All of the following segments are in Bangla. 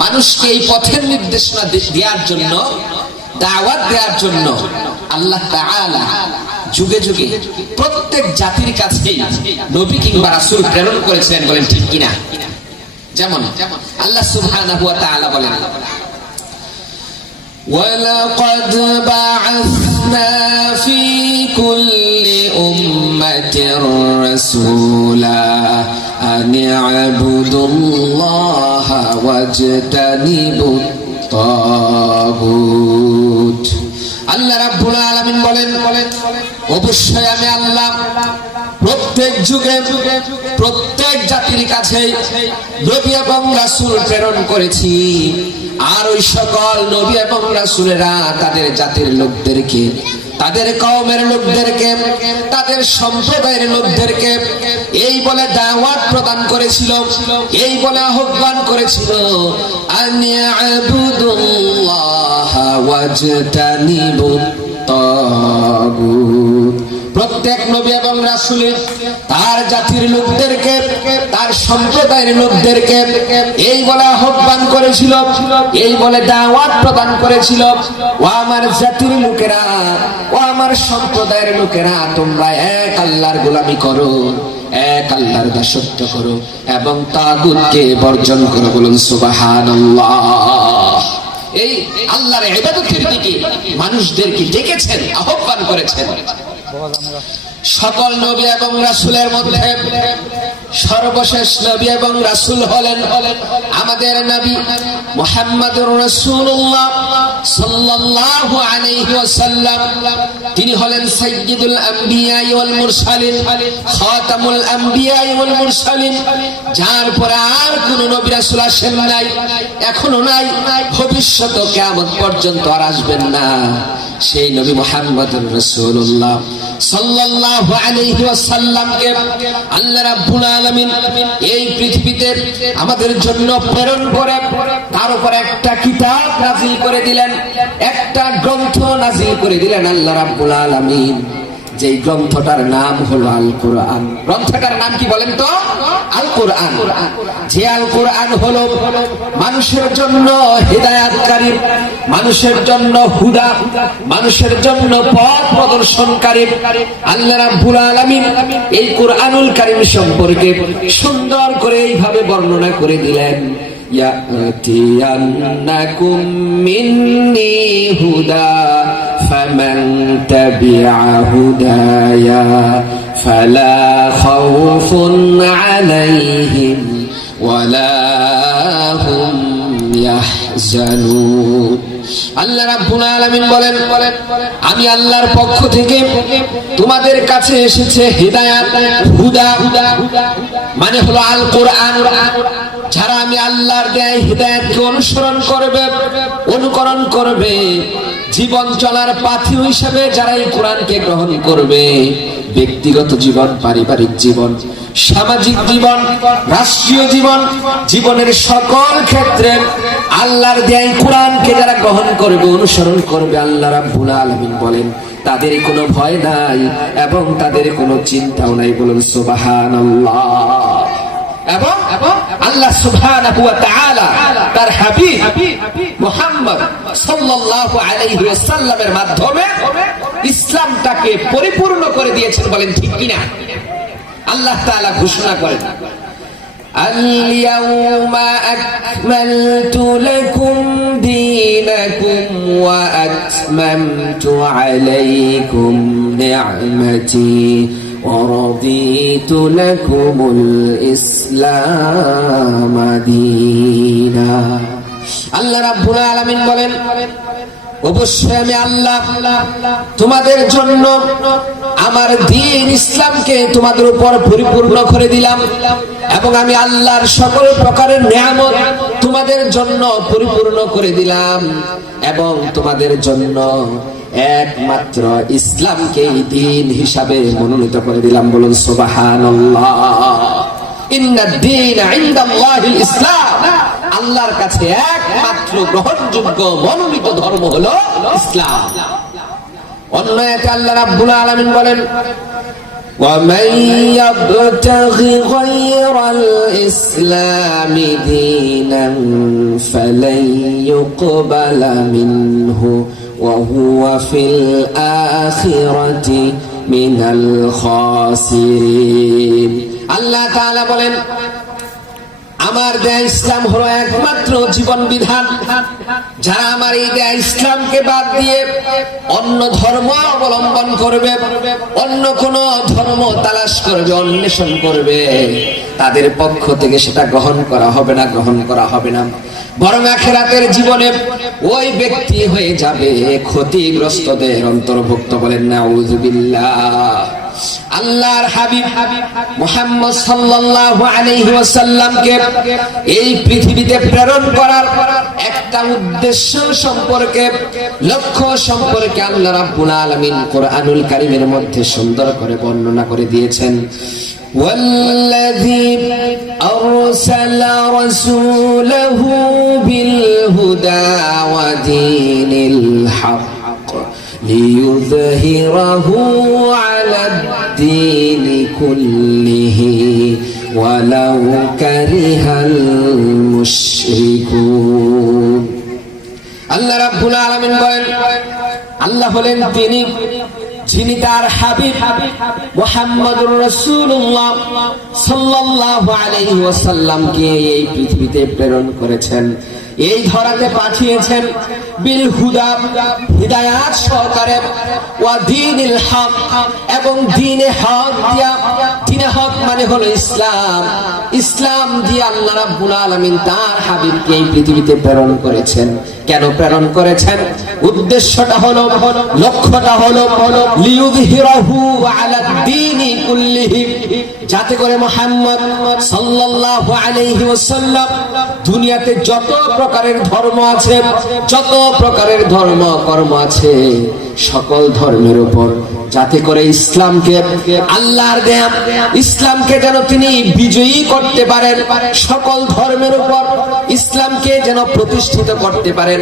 মানুষকে এই পথের নির্দেশনা দেওয়ার জন্য, দাওয়াত দেওয়ার জন্য আল্লাহ তাআলা যুগে যুগে প্রত্যেক জাতির কাছে নবী কিংবা রাসূল প্রেরণ করেছিলেন, বলেন ঠিক কিনা? যেমন আল্লাহ সুবহানাহু ওয়া তাআলা বলেন, وَلَقَدْ بَعَثْنَا فِي كُلِّ أُمَّةٍ رَسُولًا أَنِ اعْبُدُوا اللَّهَ وَاجْتَنِبُوا الطَّاغُوتَ। আল্লাহ রাব্বুল আলামিন বলেন, অবশ্যই আমি আল্লাহ প্রত্যেক যুগে প্রত্যেক জাতির কাছে নবী এবং রাসূল প্রেরণ করেছি। আর ওই সকল নবী এবং রাসূলেরা তাদের জাতির লোকদেরকে, তাদের কওমের লোকদেরকে, তাদের সম্প্রদায়ের লোকদেরকে এই বলে দাওয়াত প্রদান করেছিল, এই বলে আহ্বান করেছিল, আনি'বুদুল্লাহ ওয়াজতানিবুত তাগুত। প্রত্যেক নবী এবং রাসূলের তার জাতির লোকদেরকে, তার সম্প্রদায়ের লোকদেরকে এই বলে আহ্বান করেছিল, এই বলে দাওয়াত প্রদান করেছিল, ও আমার জাতির লোকেরা, ও আমার সম্প্রদায়ের লোকেরা, তোমরা এক আল্লাহর গোলামি করো, এক আল্লাহর দাসত্ব করো এবং তাগুতকে বর্জন করো। বলুন সুবহানাল্লাহ। এই আল্লাহর ইবাদতের দিকে মানুষদেরকে ডেকেছেন, আহ্বান করেছেন। সকল নবী এবং রাসূলের মধ্যে সর্বশেষ নবী এবং রাসূল হলেন আমাদের নবী মুহাম্মদুর রাসূলুল্লাহ সাল্লাল্লাহু আলাইহি ওয়াসাল্লাম। তিনি হলেন সাইয়্যিদুল আম্বিয়া ওয়াল মুরসালিন, খাতামুল আম্বিয়া ওয়াল মুরসালিন, যার পরে আর কোন নবী রাসূল আসেন নাই, এখনো নাই, ভবিষ্যতে কিয়ামত পর্যন্ত আর আসবেন না। সেই নবী মুহাম্মদুর রাসূলুল্লাহ সাল্লাল্লাহু আলাইহি ওয়াসাল্লামকে আল্লাহ রাব্বুল আলামিন এই পৃথিবীতে আমাদের জন্য প্রেরণ করে তার উপর একটা কিতাব নাযিল করে দিলেন, একটা গ্রন্থ নাযিল করে দিলেন আল্লাহ রাব্বুল আলামিন। যেই গ্রন্থটার নাম হলো আল কোরআন। গ্রন্থটার নাম কি বলেন তো? আল কোরআন। যে আল কোরআন হলো মানুষের জন্য হিদায়াতকারী, মানুষের জন্য হুদা, মানুষের জন্য পথ প্রদর্শনকারী। আল্লাহ রাব্বুল আলামিন এই কোরআনুল কারীম সম্পর্কে সুন্দর করে এইভাবে বর্ণনা করে দিলেন, ইয়াতিয়ান্নাকুম মিন্নি হুদা فمن تبع هدايا فلا خوف عليهم ولا هم يحزنون। আল্লাহ রাব্বুল আলামিন বলেন, আমি আল্লাহর পক্ষ থেকে তোমাদের কাছে এসেছে হিদায়াত, হুদা মানে হলো আল কোরআন। যারা আমি আল্লাহর দেয় হিদায়াতকে অনুসরণ করবে, অনুকরণ করবে, জীবন চলার পাথি হিসেবে যারা এই কোরআনকে গ্রহণ করবে, ব্যক্তিগত জীবন, পারিবারিক জীবন, সামাজিক জীবন, রাষ্ট্রীয় জীবন, জীবনের সকল ক্ষেত্রে আল্লাহর দেয় কোরআনকে যারা গ্রহণ করবে, অনুসরণ করবে, আল্লাহ রাব্বুল আলামিন বলেন তাদের কোনো ভয় নাই এবং তাদের কোনো চিন্তাও নাই। বলুন সুবহানাল্লাহ। এবং আল্লাহ সুবহানাহু ওয়া তাআলা তার হাবিব মুহাম্মদ সাল্লাল্লাহু আলাইহি ওয়াসাল্লামের মাধ্যমে ইসলামটাকে পরিপূর্ণ করে দিয়েছেন। বলেন ঠিক কিনা? আল্লাহ তাআলা ঘোষণা করেন, আল-ইয়াউমা আকমালতু লাকুম দীনাকুম ওয়া আতমামতু আলাইকুম নি'মাতি وَرَضِيتُ لَكُمُ الْإِسْلَامَ دِينًا। আল্লাহ রাব্বুল আলামিন বলেন, অবশ্যই আমি আল্লাহ তোমাদের জন্য আমার দ্বীন ইসলামকে তোমাদের উপর পরিপূর্ণ করে দিলাম এবং আমি আল্লাহর সকল প্রকারের নিয়ামত তোমাদের জন্য পরিপূর্ণ করে দিলাম এবং তোমাদের জন্য একমাত্র ইসলামকে দ্বীন হিসাবে মনোনীত করে দিলাম। বলুন সুবহানাল্লাহ। ইন্নাদ-দীনা ইনদাল্লাহিল ইসলাম। আল্লাহর কাছে একমাত্র গ্রহণযোগ্য মনোনীত ধর্ম হলো ইসলাম। অন্য আয়াতে আল্লাহ রাব্বুল আলামিন বলেন, ومن يبتغ غير الإسلام دينا فلن يقبل منه وهو في الآخرة من الخاسرين আল্লাহ তাআলা বলেন আমার দেয়া ইসলাম হলো একমাত্র জীবন বিধান। যারা আমার এই দেয়া ইসলামকে বাদ দিয়ে অন্য ধর্ম অবলম্বন করবে, অন্য কোন ধর্ম তালাশ করবে, অন্বেষণ করবে, তাদের পক্ষ থেকে সেটা গ্রহণ করা হবে না, গ্রহণ করা হবে না। বরং আখিরাতের জীবনে ওই ব্যক্তি হয়ে যাবে ক্ষতিগ্রস্তদের অন্তর্ভুক্ত। বলেন নাউযুবিল্লাহ। আল্লাহর হাবিব মুহাম্মদ সাল্লাল্লাহু আলাইহি ওয়াসাল্লামকে এই পৃথিবীতে প্রেরণ করার একটা উদ্দেশ্য সম্পর্কে, লক্ষ্য সম্পর্কে আল্লাহ রাব্বুল আলামিন কোরআনুল কারীমের মধ্যে সুন্দর করে বর্ণনা করে দিয়েছেন। والذي أرسل رسوله بالهدى ودين الحق ليظهره على الدين كله ولو كره المشركون আল্লাহ রাব্বুল আলামিন বলেন, আল্লাহ হলেন তিনি যিনি তার হাবিব মুহাম্মদুর রাসূলুল্লাহ সাল্লাল্লাহু আলাইহি ওয়াসাল্লামকে এই পৃথিবীতে প্রেরণ করেছেন, এই ধরাতে পাঠিয়েছেন বিল হুদা, হিদায়াত সহকারে, ওয়া দীনিল হক, এবং দ্বীনে হক দিয়া। দ্বীনে হক মানে হলো ইসলাম। ইসলাম দিয়ে আল্লাহ রাব্বুল আলামিন তার হাবিবকে এই পৃথিবীতে প্রেরণ করেছেন। কেন প্রেরণ করেছেন? উদ্দেশ্যটা হলো, লক্ষ্যটা হলো লিয়ুযহিরাহু আলা দ্বীনি কুল্লিহি, যাতে করে মুহাম্মদ সাল্লাল্লাহু আলাইহি ওয়াসাল্লাম দুনিয়াতে যত প্রকারের ধর্ম আছে, যত প্রকারের ধর্ম কর্ম আছে, সকল ধর্মের উপর যাতে করে ইসলামকে, আল্লাহর দেয়া ইসলামকে যেন তিনি বিজয়ী করতে পারেন, সকল ধর্মের উপর ইসলামকে যেন প্রতিষ্ঠিত করতে পারেন,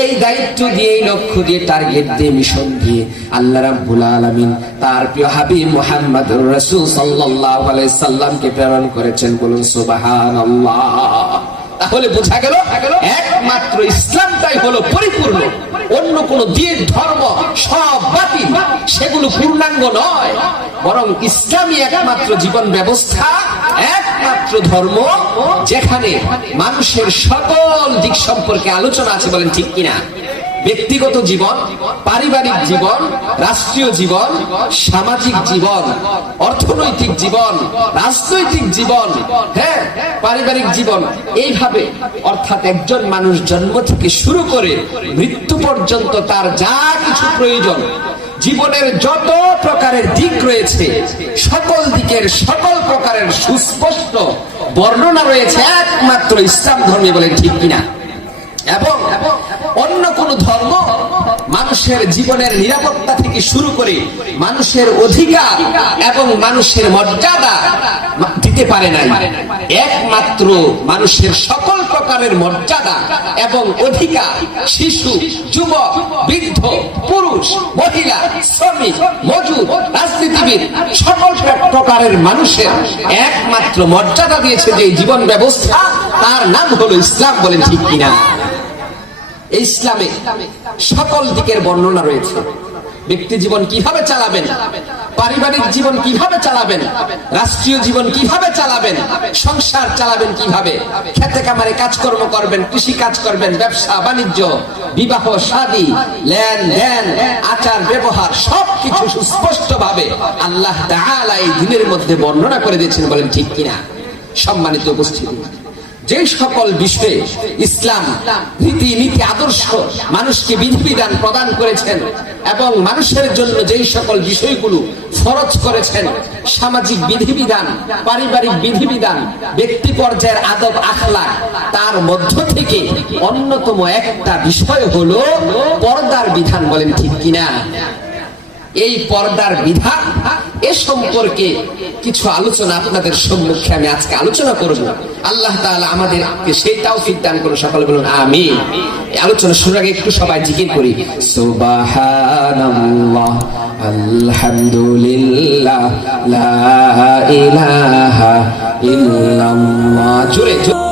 এই দায়িত্ব দিয়ে, এই লক্ষ্য দিয়ে, টার্গেট দিয়ে, মিশন দিয়ে আল্লাহ রাব্বুল আলামিন তার প্রিয় হাবিব মুহাম্মদুর রাসূল সাল্লাল্লাহু আলাইহি সাল্লামকে প্রেরণ করেছেন। বলুন সুবহানাল্লাহ। তাহলে বোঝা গেল একমাত্র ইসলামটাই হলো পরিপূর্ণ, অন্য কোন দিন ধর্ম সব বাতিল, সেগুলো পূর্ণাঙ্গ নয়। বরং ইসলামই একমাত্র জীবন ব্যবস্থা, একমাত্র ধর্ম যেখানে মানুষের সকল দিক সম্পর্কে আলোচনা আছে। বলেন ঠিক কিনা? ব্যক্তিগত জীবন, পারিবারিক জীবন, রাষ্ট্রীয় জীবন, সামাজিক জীবন, অর্থনৈতিক জীবন, রাজনৈতিক জীবন, হ্যাঁ, পারিবারিক জীবন, এইভাবে অর্থাৎ একজন মানুষ জন্ম থেকে শুরু করে মৃত্যু পর্যন্ত তার যা কিছু প্রয়োজন, জীবনের যত প্রকারের দিক রয়েছে, সকল দিকের সকল প্রকারের সুস্পষ্ট বর্ণনা রয়েছে একমাত্র ইসলাম ধর্মে। বলেন ঠিক কিনা? এবং অন্য কোন ধর্ম মানুষের জীবনের নিরাপত্তা থেকে শুরু করে মানুষের অধিকার এবং মানুষের মর্যাদা দিতে পারে নাই। একমাত্র মানুষের সকল প্রকারের মর্যাদা এবং অধিকার শিশু, যুবক, বৃদ্ধ, পুরুষ, মহিলা, শ্রমিক, মজুর, রাজনীতিবিদ, সকল প্রকারের মানুষের একমাত্র মর্যাদা দিয়েছে যে জীবন ব্যবস্থা, তার নাম হলো ইসলাম। বলেন ঠিক কিনা? এই ইসলামে সকল দিকের বর্ণনা রয়েছে। ব্যক্তি জীবন কিভাবে চালাবেন, পারিবারিক জীবন কিভাবে চালাবেন, রাষ্ট্রীয় জীবন কিভাবে চালাবেন, সংসার চালাবেন কিভাবে, খেতে কামারে কাজকর্ম করবেন, কৃষি কাজ করবেন, ব্যবসা বাণিজ্য, বিবাহ শাদী, লেনদেন, আচার ব্যবহার, সবকিছু সুস্পষ্ট ভাবে আল্লাহ তাআলা এই দিনের মধ্যে বর্ণনা করে দিয়েছেন। বলেন ঠিক কিনা? সম্মানিত উপস্থিতি, যে সকল বিষয়ে ইসলাম রীতি নীতি আদর্শ মানুষকে বিধিবিধান প্রদান করেছেন এবং মানুষের জন্য যেই সকল বিষয়গুলো ফরজ করেছেন, সামাজিক বিধিবিধান, পারিবারিক বিধিবিধান, ব্যক্তি পর্যায়ের আদব আখলাক, তার মধ্য থেকে অন্যতম একটা বিষয় হলো পর্দার বিধান। বলেন ঠিক কিনা? এই পর্দার বিধান এ সম্পর্কে কিছু আলোচনা আপনাদের সম্মুখে আমি আজকে আলোচনা করব। আল্লাহ তাআলা আমাদেরকে সেই তৌফিক দান করুন। সকলে বলুন আমিন। এই আলোচনা শুরুর আগে একটু সবাই জিকির করি, সুবহানাল্লাহ, আলহামদুলিল্লাহ, লা ইলাহা ইল্লাল্লাহ। জোরে জোরে।